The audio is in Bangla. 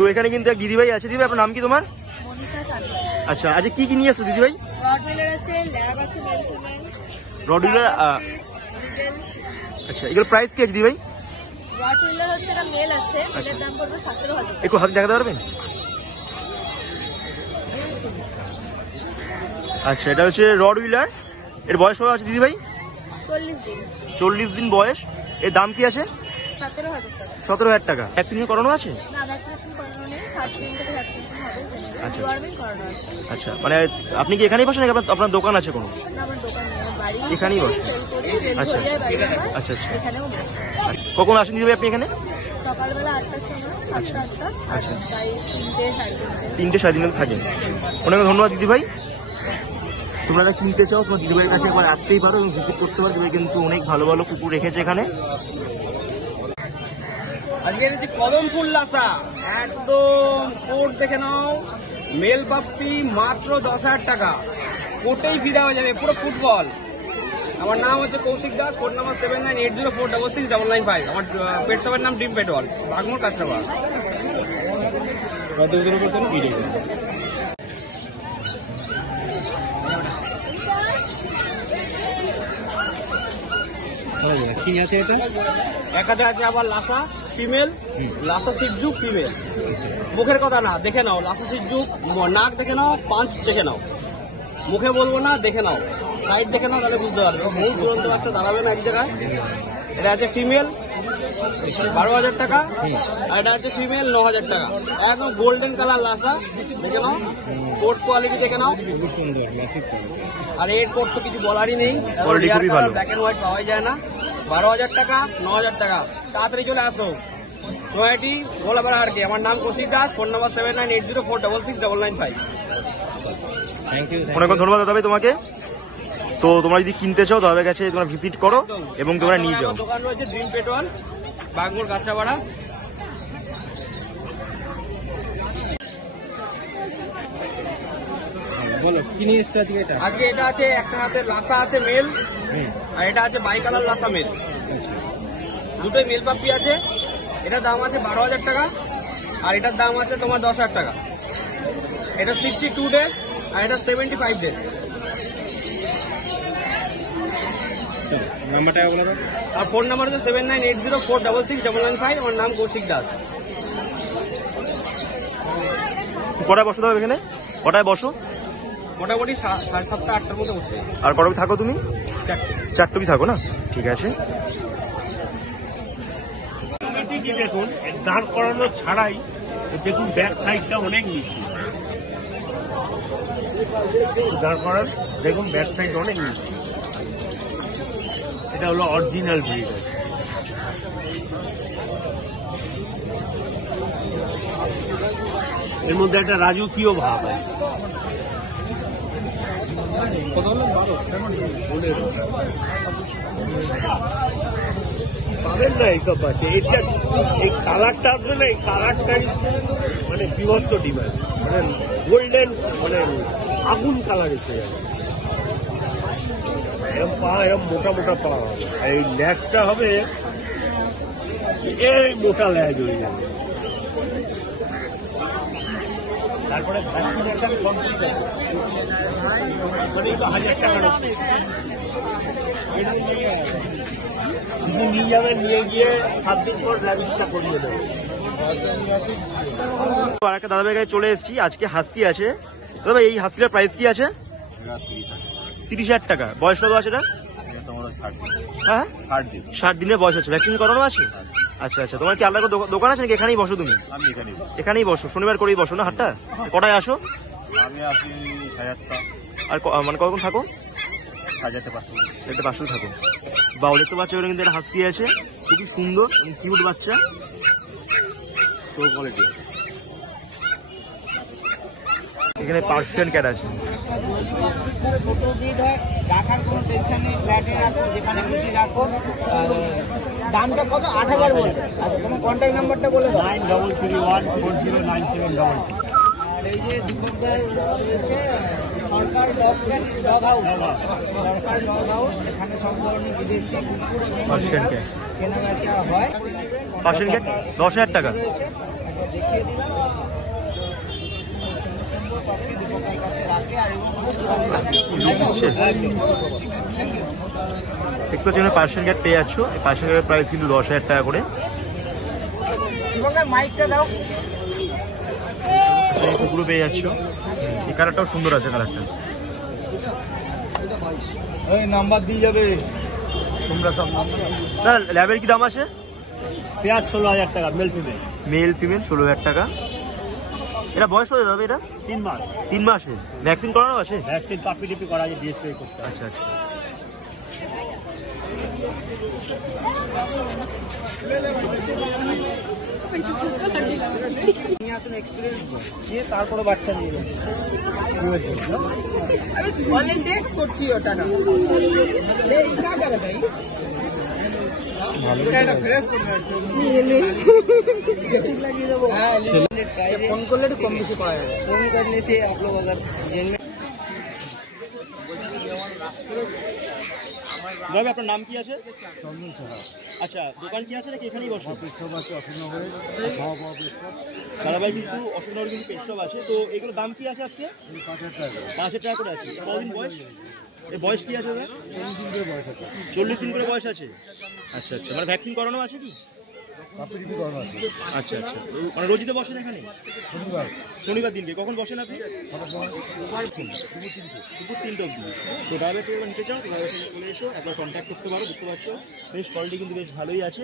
তো এখানে কিন্তু এক দিদিভাই আছে। দিদিভাই আপনার নাম কি তোমার? আচ্ছা, আজকে কি কি নিয়ে আসছো দিদিভাই? রডউইলার। আচ্ছা, এগুলো প্রাইস কি আছে দিদিভাই? একটু হাতে দেখাতে পারবেন? আচ্ছা, এটা হচ্ছে রডউইলার। এর বয়স কত আছে দিদিভাই? 40 দিন বয়স। এর দাম কি আছে? 17,000 টাকা। ভ্যাকসিন করানো আছে? আচ্ছা আচ্ছা, মানে আপনি কি এখানেই বসেন নাকি আপনার দোকান আছে কোনো? এখানেই বসেন। আচ্ছা আচ্ছা আচ্ছা, কখন আসেন দিদিভাই আপনি এখানে? আচ্ছা আচ্ছা, 3টে 3:30 থাকেন। অনেক ধন্যবাদ দিদিভাই। তোমরা কিনতে চাও তোমার দিদিভাইয়ের কাছে একবার আসতেই পারো এবং ভিজিট করতে পারো। দিদিভাই কিন্তু অনেক ভালো ভালো কুকুর রেখেছে এখানে। আজকে এনেছি কদম ফুল লাসা, একদম কোট দেখে নাও, মেল পাপ্পি, মাত্র 10,000 টাকা। কোটেই ফিদা হয়ে যাবে, পুরো ফুটবল। আমার নাম হচ্ছে কৌশিক দাস, ফোন নাম্বার 7980466995। আমার পেট শপের নাম ড্রিম পেট্রোল, বাগমোড় কাঁচরাপাড়া। কি আছে এটা? একাতে আছে আবার লাসা ফিমেল, লাসা সিজুক ফিমেল। মুখের কথা না, দেখে নাও লাসা সিজুক, নাক দেখে নাও, পাঁচ দেখে নাও, মুখে বলবো না, দেখে নাও, সাইড দেখে নাও, তাহলে বুঝতে পারবে। বহু দুরন্ত বাচ্চা দাঁড়াবে না এক জায়গায়। এটা আছে ফিমেল 12,000 টাকা, আর এটা আছে ফিমেল 9,000 টাকা। একদম গোল্ডেন কালার লাসা, দেখে নাও, কোট কোয়ালিটি দেখে নাও। আর এর কোট তো কিছু বলারই নেই, ব্ল্যাক এন্ড হোয়াইট পাওয়া যায় না। 12,000 টাকা, 9,000 টাকা। তাড়াতাড়ি চলে আসো। নয়াটি গোলাপাড়া আর কি। আমার নাম কৌশিক দাস, ফোন নাম্বার 7980466995। অনেক ধন্যবাদ দাদা তোমাকে। তো তোমরা যদি কিনতে চাও দাদার কাছে তোমরা ভিজিট করো এবং তোমরা নিয়ে যাও। দোকান রয়েছে ড্রিম পেট্রোল, বাগমোড় কাঁচরাপাড়া। বলো কি নিয়ে এসছো আজকে? এটা আজকে এটা আছে একটা হাতে লাসা আছে মেল, আর এটা আছে বাই কালার লাসা মেল। দুটোই মেল পাপ্পি আছে। এটার দাম আছে 12,000 টাকা, আর এটার দাম আছে তোমার 10,000 টাকা। এটা 62 ডেজ, আর এটা 75 ডেজ। নাম্বারটা বলো। আর ফোন নাম্বার হচ্ছে 7980466995। আমার নাম কৌশিক দাস। কটায় বসো দাও এখানে? কটায় বসো? মোটামুটি 7:30 8টার মধ্যে বসে। আর কটা থাকো তুমি? 4টে থাকো না? ঠিক আছে। দেখুন দাঁড় করানো ছাড়াই দেখুন ব্যাক সাইডটা অনেক নিচু, দাঁড় করান দেখুন ব্যাক সাইড অনেক নিচু। এটা হলো অরিজিনাল ব্রিড। এর মধ্যে একটা রাজকীয় ভাব আছে। পাবেন না এইসব আছে। এটা এই কালারটা আসবে না, এই কালারটাই মানে বিভৎস ডিমান্ড, মানে গোল্ডেন, মানে আগুন কালার এসে যাবে। এরকম পা, এরকম মোটা মোটা পা হবে, এই ল্যাজটা হবে এই মোটা ল্যাজ হয়ে যাবে। তারপরে ভ্যাকসিনেশন কমপ্লিট আছে, মানে তো 1,000 টাকা নিয়ে যাবে, নিয়ে গিয়ে 7 দিন পর ব্যবস্থা করিয়ে দেবে। আর একটা দাদা ভাইয়ের কাছে চলে এসেছি। আজকে হাস্কি আছে। দাদা ভাই এই হাস্কিটার প্রাইস কি আছে? 30,000 টাকা। বয়স কত আছে এটা? হ্যাঁ 60 দিনের বয়স আছে। ভ্যাকসিন করানো আছে? আচ্ছা আচ্ছা, তোমার কি আলাদা দোকান আছে নাকি এখানেই বসো তুমি? এখানেই বসো, শনিবার করেই বসো না হাটটা? কটায় আসো? আমি আসি 1,000টা। আর মানে কখন থাকো? 1,000-500 থাকো। বা দেখতে পাচ্ছ ওরা কিন্তু একটা হাস্কি আছে, খুবই সুন্দর কিউট বাচ্চা, তো কোয়ালিটি আছে। এখানে পার্সিয়ান ক্যাট আছে। রাখার কোনো টেনশন নেই, ফ্ল্যাটে রাখো, যেখানে খুশি রাখো। দামটা কত? 8,000 বলবে। আচ্ছা, তোমার কন্ট্যাক্ট নাম্বারটা বলে দাও। 9331409722। আর এই যে দুপুরদার রয়েছে সরকার ডগ হাউস, সরকার ডগ হাউস, এখানে সব ধরনের বিদেশি কুকুর পার্সিয়ান ক্যাট কেনাবেচা হয়। পার্সিয়ান ক্যাট 10,000 টাকা। একটু যেন পার্সেন্ট কার্ড পেয়ে যাচ্ছ, এই পার্সেন্ট কার্ডের প্রাইস কিন্তু 10,000 টাকা করে। এই কুকুরও পেয়ে যাচ্ছ, এই কালারটাও সুন্দর আছে কালারটা। নাম্বার দিয়ে যাবে তোমরা সব নাম্বার। ল্যাবের কি দাম আছে? পেঁয়াজ 16,000 টাকা মেল ফিমেল। মেল ফিমেল 16,000 টাকা। এটা বয়স হয়ে যাবে এটা? 3 মাস 3 মাসে ভ্যাকসিন করানো আছে? ভ্যাকসিন পাপি টিপি করা আছে, ডিএসপি করতে হয়। আচ্ছা আচ্ছা। তারপরে বাচ্চা নিয়ে করছি ওটা না फोन कर ले तो कम बेसी पाएगा। फोन करने से आप लोग अगर দাদা আপনার নাম কি আছে? চন্দন সাহা। আচ্ছা, দোকান কি আছে নাকি এখানেই বসে? পেট শপ আছে অশোকনগরে, খাওয়া পাওয়া পেট শপ। দাদাভাই কিন্তু অশোকনগর কিন্তু পেট শপ আছে। তো এগুলো দাম কি আছে আজকে? 5,000 টাকা। 5,000 টাকা করে আছে। কতদিন বয়স? এর বয়স কি আছে দাদা? 40 দিন করে বয়স আছে। 40 দিন করে বয়স আছে। আচ্ছা আচ্ছা, মানে ভ্যাকসিন করানো আছে কি? পাপি টিপি করানো আছে। আচ্ছা আচ্ছা, মানে রোজই তো বসেন এখানে? শনিবার শনিবার দিনকে কখন বসেন আপনি? দুপুর 3টে। দুপুর 3টে অবধি। তো দাদা তুমি নিতে চাও, দাদার সঙ্গে চলে এসো, একবার কন্ট্যাক্ট করতে পারো। বুঝতে পারছো বেশ কোয়ালিটি কিন্তু বেশ ভালোই আছে।